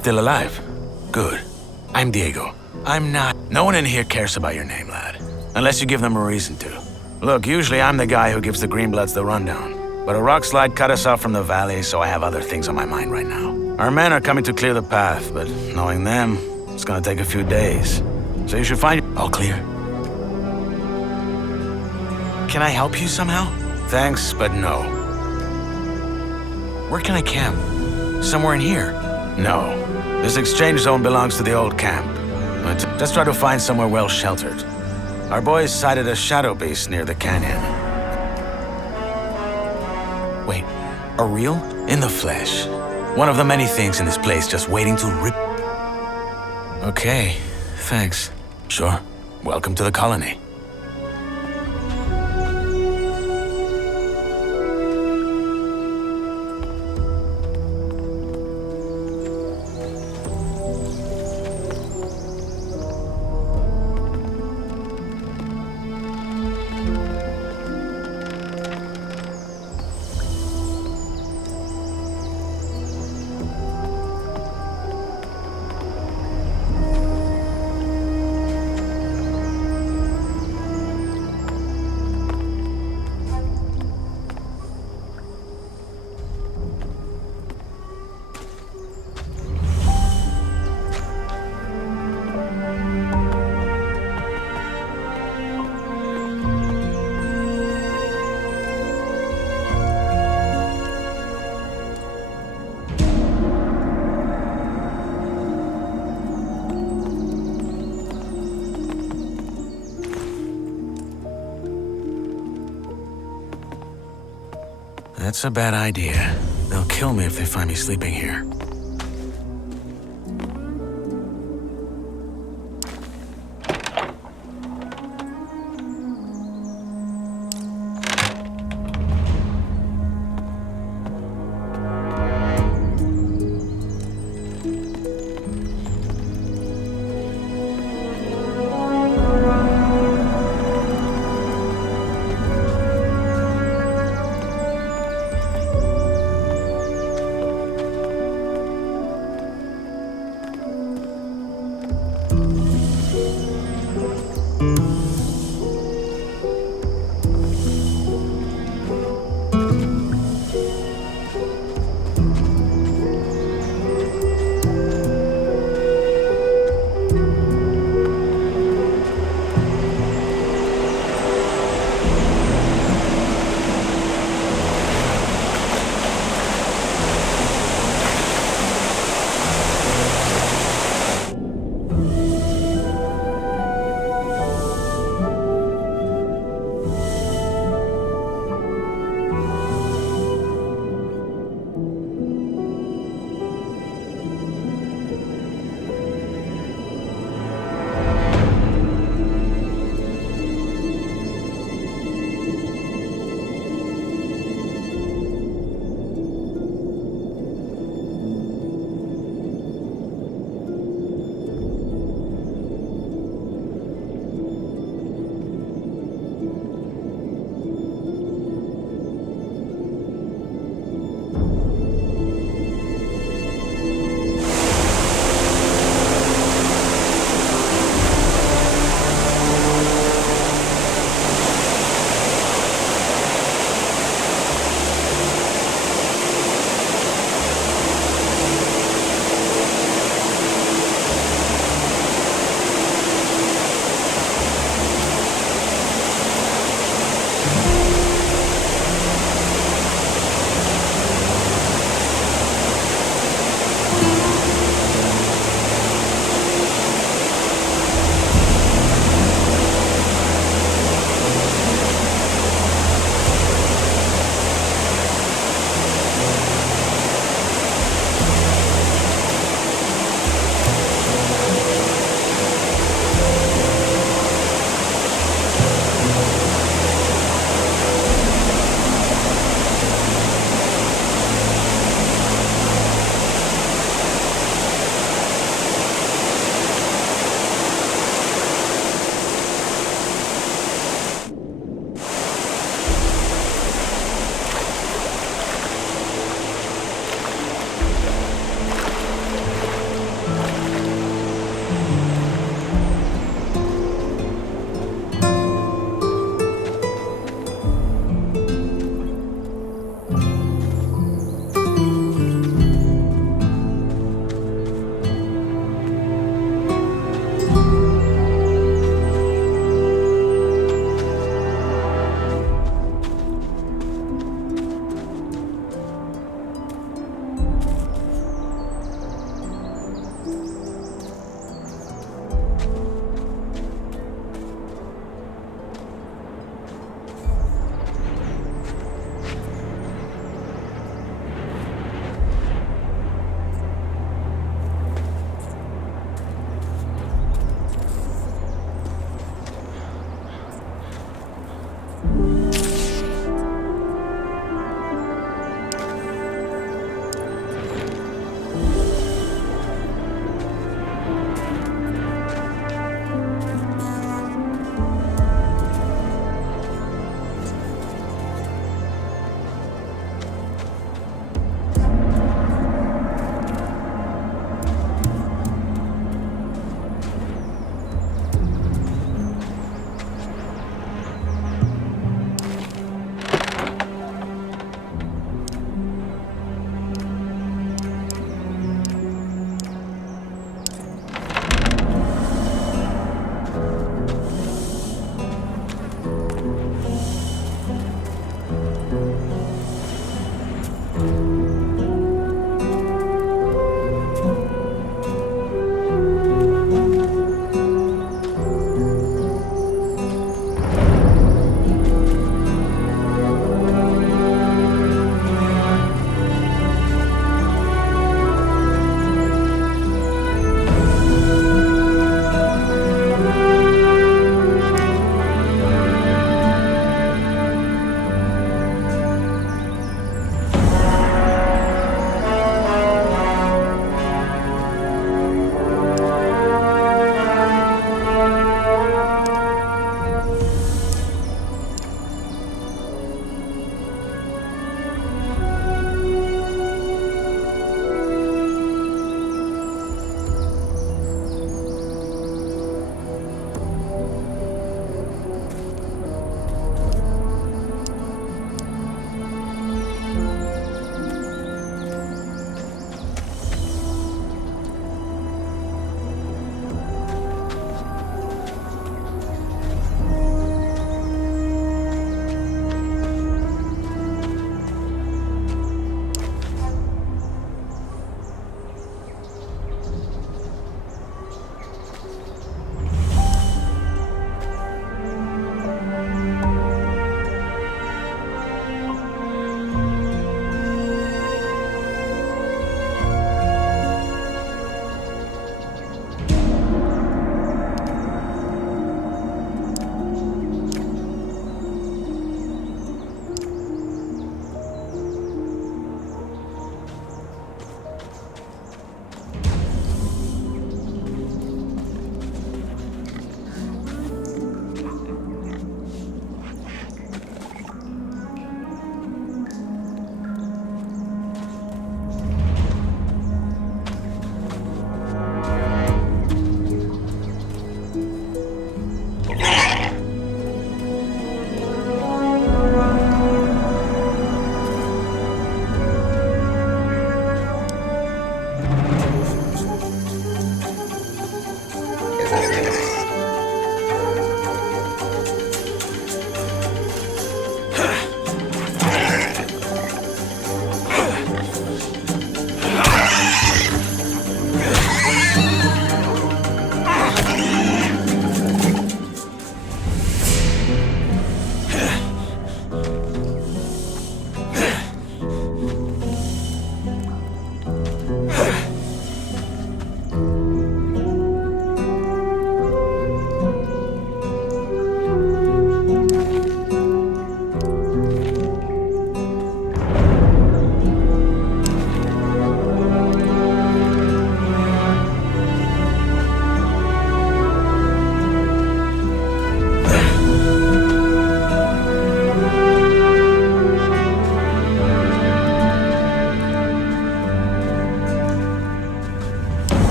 still alive. Good. I'm Diego. I'm not. No one in here cares about your name, lad. Unless you give them a reason to. Look, usually I'm the guy who gives the Greenbloods the rundown. But a rock slide cut us off from the valley, so I have other things on my mind right now. Our men are coming to clear the path, but knowing them, it's gonna take a few days. So you should find... All clear? Can I help you somehow? Thanks, but no. Where can I camp? Somewhere in here? No. This exchange zone belongs to the old camp. But just try to find somewhere well sheltered. Our boys sighted a shadow beast near the canyon. Wait, a real? In the flesh. One of the many things in this place just waiting to rip... Okay, thanks. Sure. Welcome to the colony. That's a bad idea. They'll kill me if they find me sleeping here.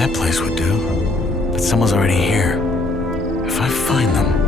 That place would do. But someone's already here. If I find them...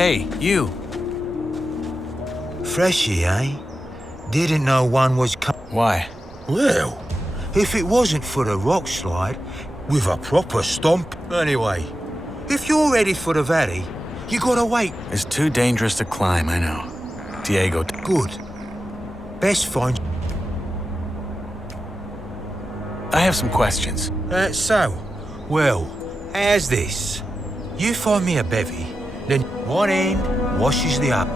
Hey, you. Freshy, eh? Didn't know one was Why? Well, if it wasn't for the rock slide, with a proper stomp. Anyway, if you're ready for the valley, you gotta wait. It's too dangerous to climb, I know. Diego. Good. Best find. I have some questions. That's so. Well, how's this? You find me a bevy, then one end washes the other.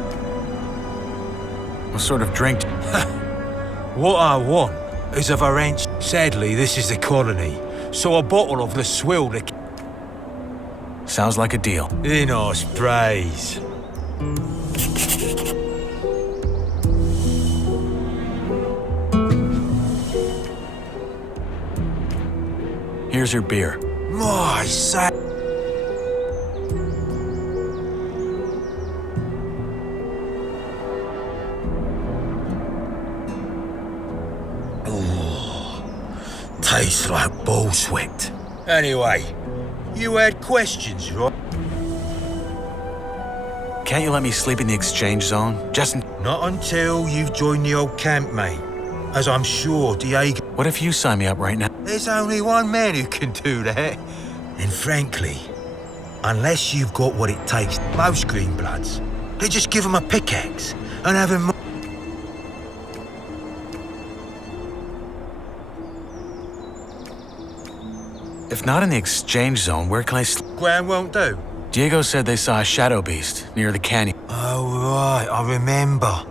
What sort of drink? What I want is a Varench. Sadly, this is the colony, so a bottle of the swill that... Sounds like a deal. Inos praise. Here's your beer. My sa... Tastes like bull sweat. Anyway, you had questions, right? Can't you let me sleep in the exchange zone? Just in... Not until you've joined the old camp, mate. As I'm sure Diego... What if you sign me up right now? There's only one man who can do that. And frankly, unless you've got what it takes, most Greenbloods, they just give him a pickaxe and have him... If not in the exchange zone, where can I sleep? Ground won't do. Diego said they saw a shadow beast near the canyon. Oh, right, I remember.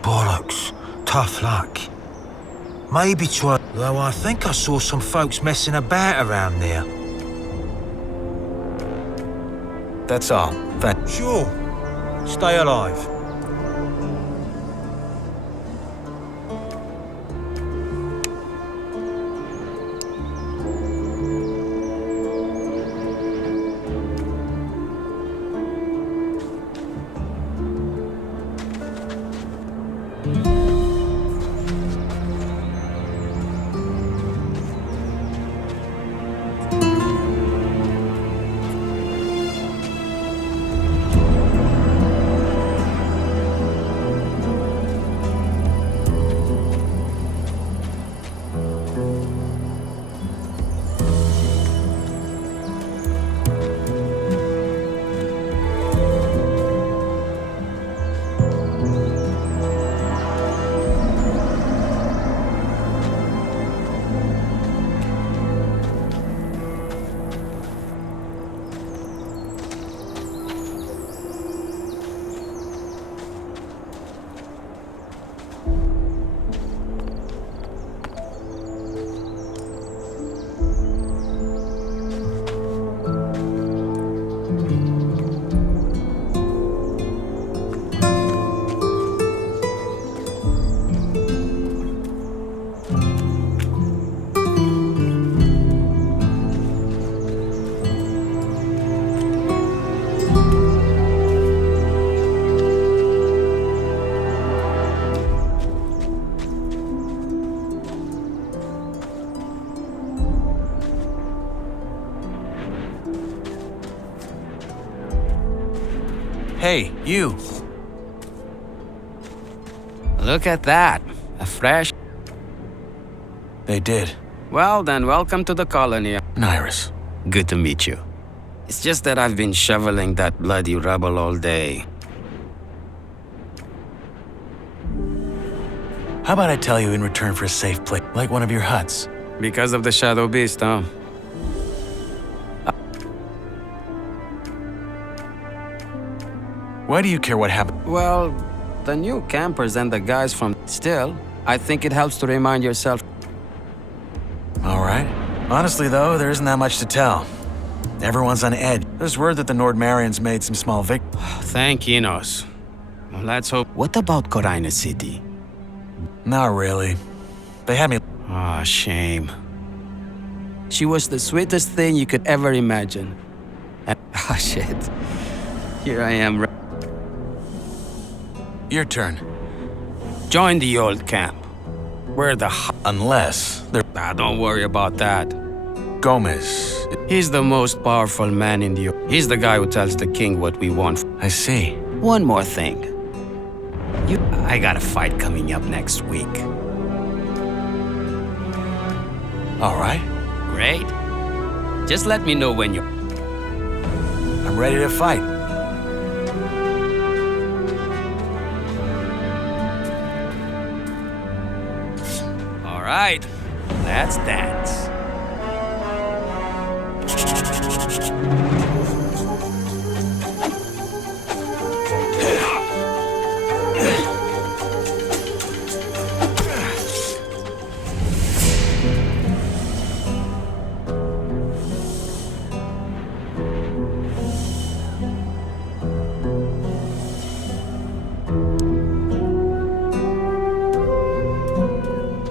Bollocks. Tough luck. Maybe try... Though I think I saw some folks messing about around there. That's all. Sure. Stay alive. Hey, you. Look at that. A fresh... They did. Well, then welcome to the colony. Iris. Good to meet you. It's just that I've been shoveling that bloody rubble all day. How about I tell you in return for a safe place, like one of your huts? Because of the Shadow Beast, huh? Why do you care what happened? Well, the new campers and the guys from... Still, I think it helps to remind yourself... All right. Honestly, though, there isn't that much to tell. Everyone's on edge. There's word that the Nordmarians made some small Thank Enos. Well, let's hope... What about Corina City? Not really. They had me... Ah, shame. She was the sweetest thing you could ever imagine. And... Ah, shit. Here I am... Your turn. Join the old camp. We're the... Unless they're... Don't worry about that. Gomez. He's the most powerful man in the... He's the guy who tells the king what we want. I see. One more thing. I got a fight coming up next week. All right. Great. Just let me know when you're... I'm ready to fight. All right. Let's dance.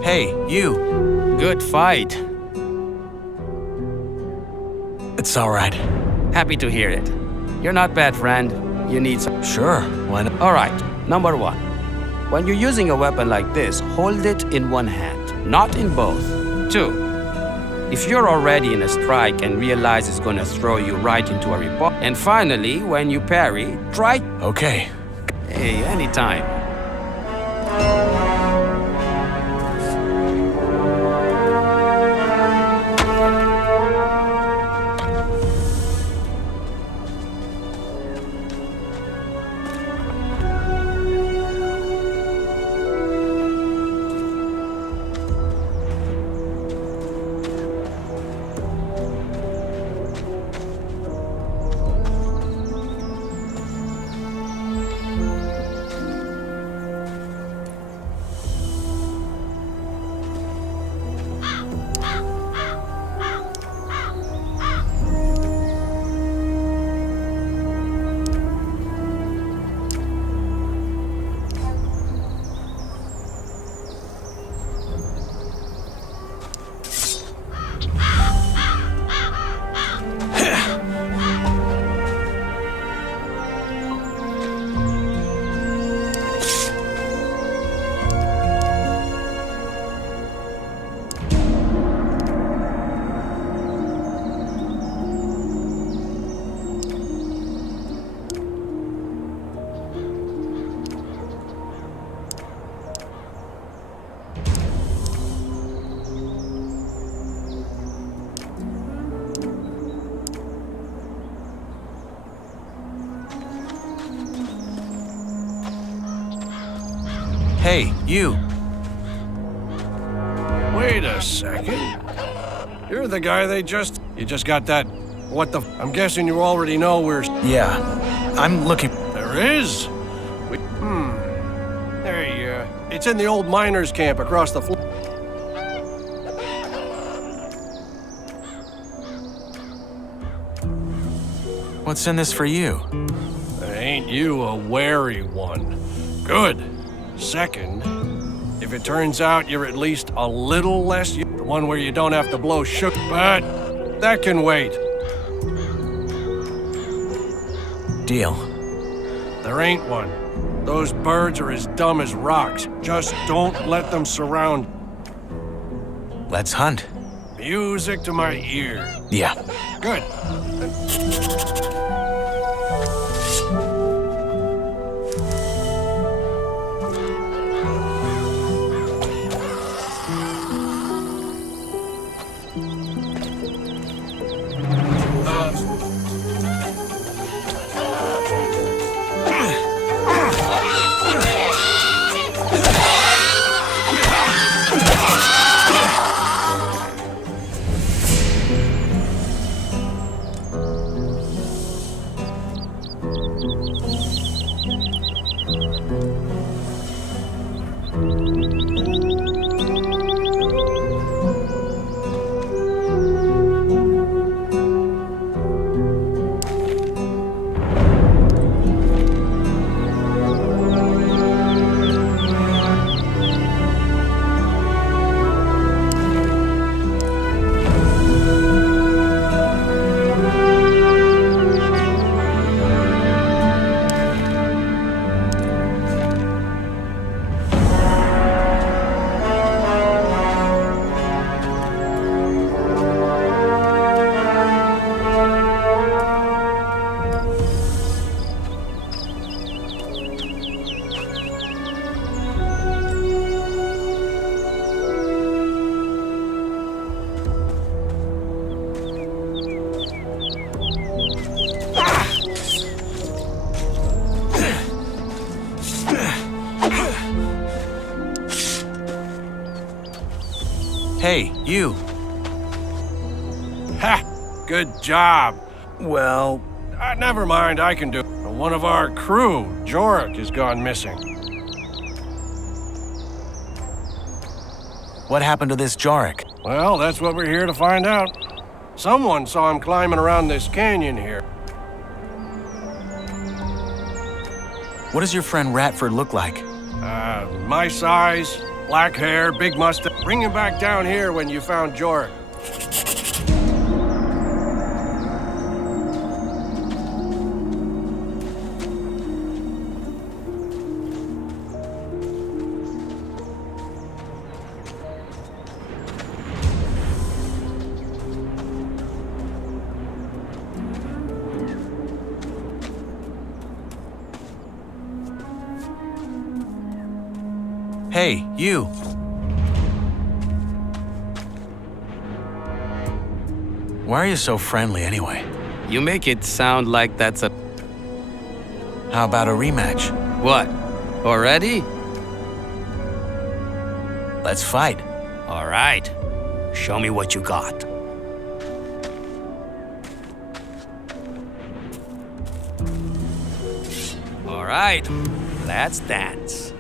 Hey, you. Good fight. It's all right. Happy to hear it. You're not bad, friend. You need some... Sure, why not? All right, number one. When you're using a weapon like this, hold it in one hand, not in both. Two, if you're already in a strike and realize it's gonna throw you right into a report. And finally, when you parry, try... Okay. Hey, anytime. Hey, you. Wait a second. You're the guy they just... You just got that... What the... I'm guessing you already know where... Yeah, I'm looking... There is? There it's in the old miners' camp across the floor. What's in this for you? Ain't you a wary one? Good. Second, if it turns out you're at least a little less... The one where you don't have to blow shook... But that can wait. Deal. There ain't one. Those birds are as dumb as rocks. Just don't let them surround. Let's hunt. Music to my ear. Yeah. Good. Hey, you. Ha! Good job. Well, Never mind, I can do it. One of our crew, Jorik, has gone missing. what happened to this Jorik? Well, that's what we're here to find out. Someone saw him climbing around this canyon here. What does your friend Ratford look like? My size, black hair, big mustache. Bring him back down here when you found Jorik. Hey, you. Why are you so friendly anyway? You make it sound like that's a... How about a rematch? What? Already? Let's fight. All right. Show me what you got. All right. Let's dance.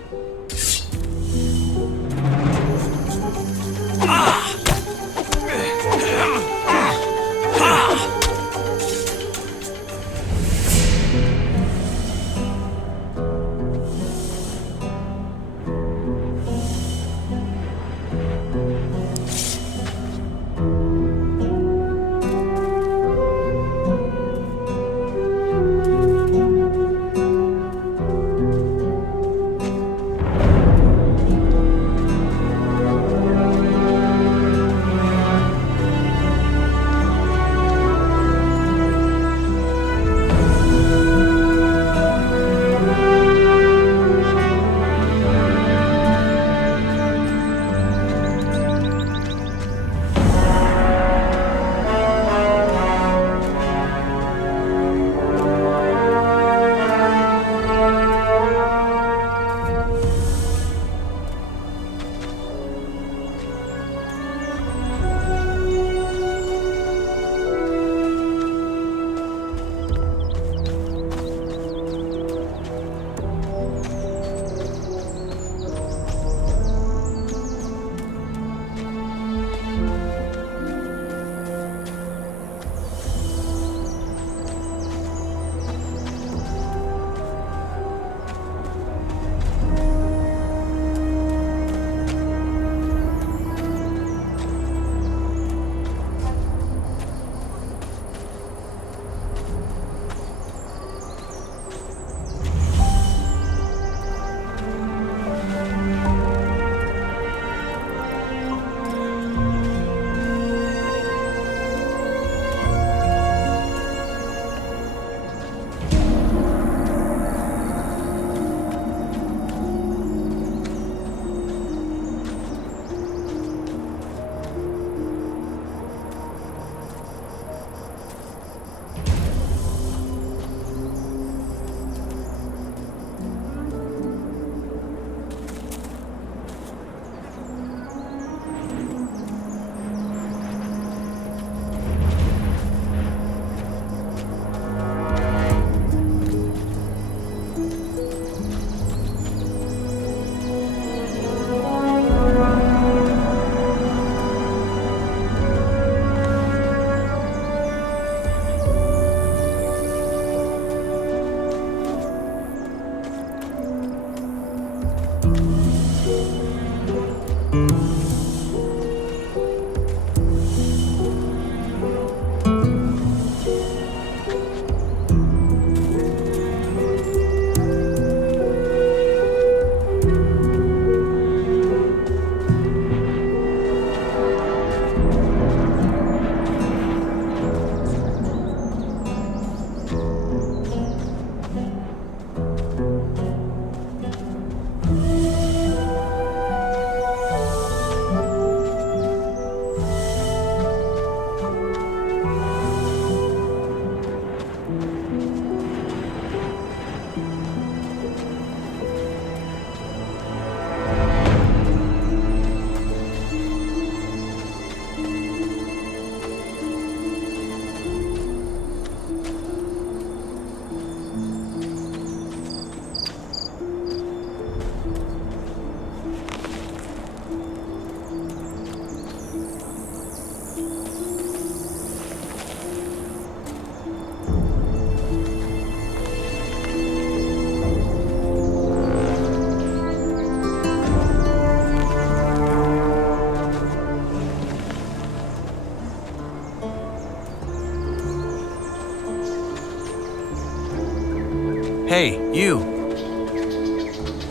Hey, you.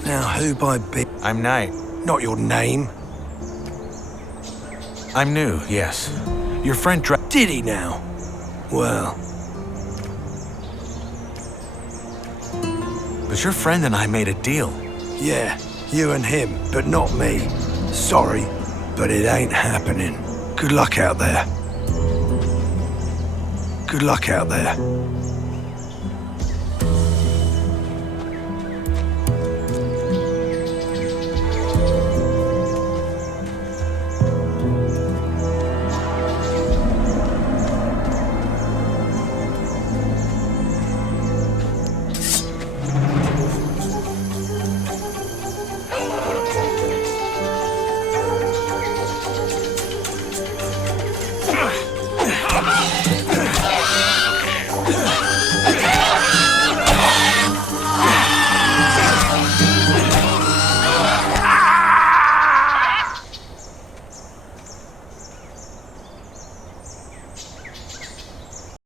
Now, who by be? I'm Knight. Not your name. I'm new, yes. Your friend Did he now? Well, But your friend and I made a deal. yeah, you and him, but not me. Sorry, but it ain't happening. Good luck out there. Good luck out there.